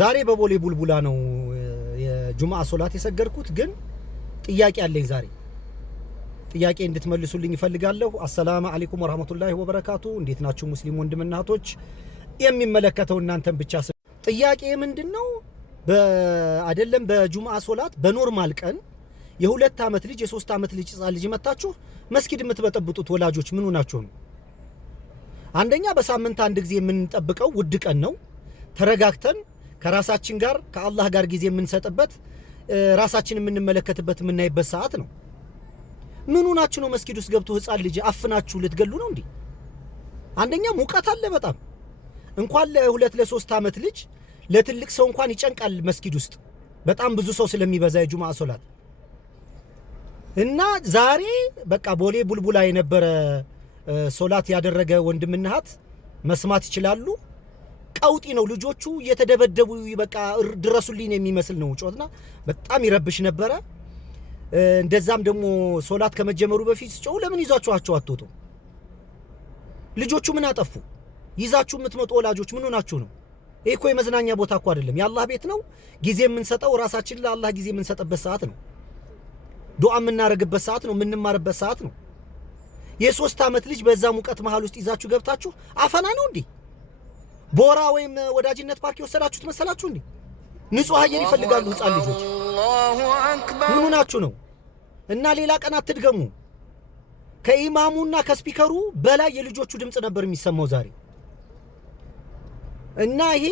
ዛሬ በቦሌ ቡልቡላ ነው የጁምዓ ሶላት የሰገድኩት። ግን ጥያቄ አለኝ። ዛሬ ጥያቄ እንድትመልሱልኝ ይፈልጋለሁ። አሰላሙ አለይኩም ወራህመቱላሂ ወበረካቱ። እንዴት ናችሁ ሙስሊም ወንድምና እህቶች? የሚመለከተው እናንተን ብቻ። ጥያቄ ምንድነው? አይደለም በጁምዓ ሶላት በኖርማል ቀን የሁለት ዓመት ልጅ የሶስት ዓመት ልጅ ህፃን ልጅ መታችሁ መስጊድ የምትበጠብጡት ወላጆች ምን ሆናችሁ ነው? አንደኛ በሳምንት አንድ ጊዜ የምንጠብቀው ውድ ቀን ነው። ተረጋግተን ከራሳችን ጋር ከአላህ ጋር ጊዜ የምንሰጥበት ራሳችን የምንመለከትበት የምናይበት ሰዓት ነው። ምን ሆናችሁ ነው መስጊድ ውስጥ ገብቶ ህፃን ልጅ አፍናችሁ ልትገሉ ነው እንዴ? አንደኛ ሙቀት አለ በጣም እንኳን ለሁለት ለሶስት ዓመት ልጅ ለትልቅ ሰው እንኳን ይጨንቃል መስጊድ ውስጥ በጣም ብዙ ሰው ስለሚበዛ የጁምዓ ሶላት እና ዛሬ በቃ ቦሌ ቡልቡላ የነበረ ሶላት ያደረገ ወንድምና እህት መስማት ይችላሉ። ቀውጢ ነው። ልጆቹ እየተደበደቡ በቃ ድረሱልኝ የሚመስል ነው ጮትና በጣም ይረብሽ ነበረ። እንደዛም ደግሞ ሶላት ከመጀመሩ በፊት ጮው ለምን ይዛችኋቸው አትወጡ? ልጆቹ ምን አጠፉ? ይዛችሁ የምትመጡ ወላጆች ምን ሆናችሁ ነው? ይሄ እኮ የመዝናኛ ቦታ እኮ አይደለም፣ የአላህ ቤት ነው። ጊዜ የምንሰጠው ራሳችን ለአላህ ጊዜ የምንሰጥበት ሰዓት ነው። ዱዓ የምናረግበት ሰዓት ነው፣ የምንማርበት ሰዓት ነው። የሶስት ዓመት ልጅ በዛ ሙቀት መሃል ውስጥ ይዛችሁ ገብታችሁ አፈና ነው እንዴ? ቦራ ወይም ወዳጅነት ፓርክ የወሰዳችሁት መሰላችሁ እንዴ? ንጹህ አየር ይፈልጋሉ ህፃን ልጆች። ምን ሆናችሁ ነው? እና ሌላ ቀን አትድገሙ። ከኢማሙና ከስፒከሩ በላይ የልጆቹ ድምጽ ነበር የሚሰማው ዛሬ። እና ይሄ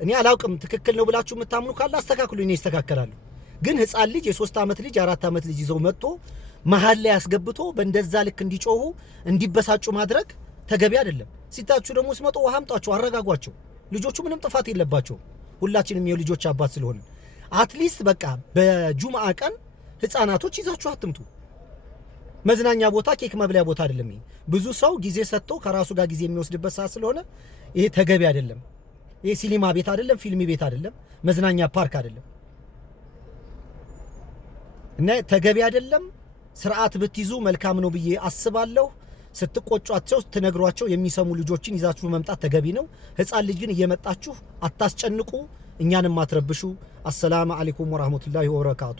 እኔ አላውቅም፣ ትክክል ነው ብላችሁ የምታምኑ ካለ አስተካክሉ፣ እኔ አስተካክላለሁ። ግን ህፃን ልጅ የሶስት ዓመት ልጅ የአራት ዓመት ልጅ ይዘው መጥቶ መሃል ላይ ያስገብቶ በእንደዛ ልክ እንዲጮሁ እንዲበሳጩ ማድረግ ተገቢ አይደለም። ሲታችሁ ደግሞ ሲመጡ ውሃ አምጣቸው፣ አረጋጓቸው። ልጆቹ ምንም ጥፋት የለባቸው። ሁላችንም የልጆች አባት ስለሆነ አትሊስት በቃ በጁምዓ ቀን ህፃናቶች ይዛችሁ አትምጡ። መዝናኛ ቦታ ኬክ መብለያ ቦታ አይደለም። ይሄ ብዙ ሰው ጊዜ ሰጥቶ ከራሱ ጋር ጊዜ የሚወስድበት ሰዓት ስለሆነ ይሄ ተገቢ አይደለም። ይሄ ሲኒማ ቤት አይደለም፣ ፊልም ቤት አይደለም፣ መዝናኛ ፓርክ አይደለም እና ተገቢ አይደለም። ስርዓት ብትይዙ መልካም ነው ብዬ አስባለሁ። ስትቆጯቸው ስትነግሯቸው የሚሰሙ ልጆችን ይዛችሁ መምጣት ተገቢ ነው። ህፃን ልጅ ግን እየመጣችሁ አታስጨንቁ፣ እኛንም አትረብሹ። አሰላሙ አለይኩም ወራህመቱላሂ ወበረካቱ።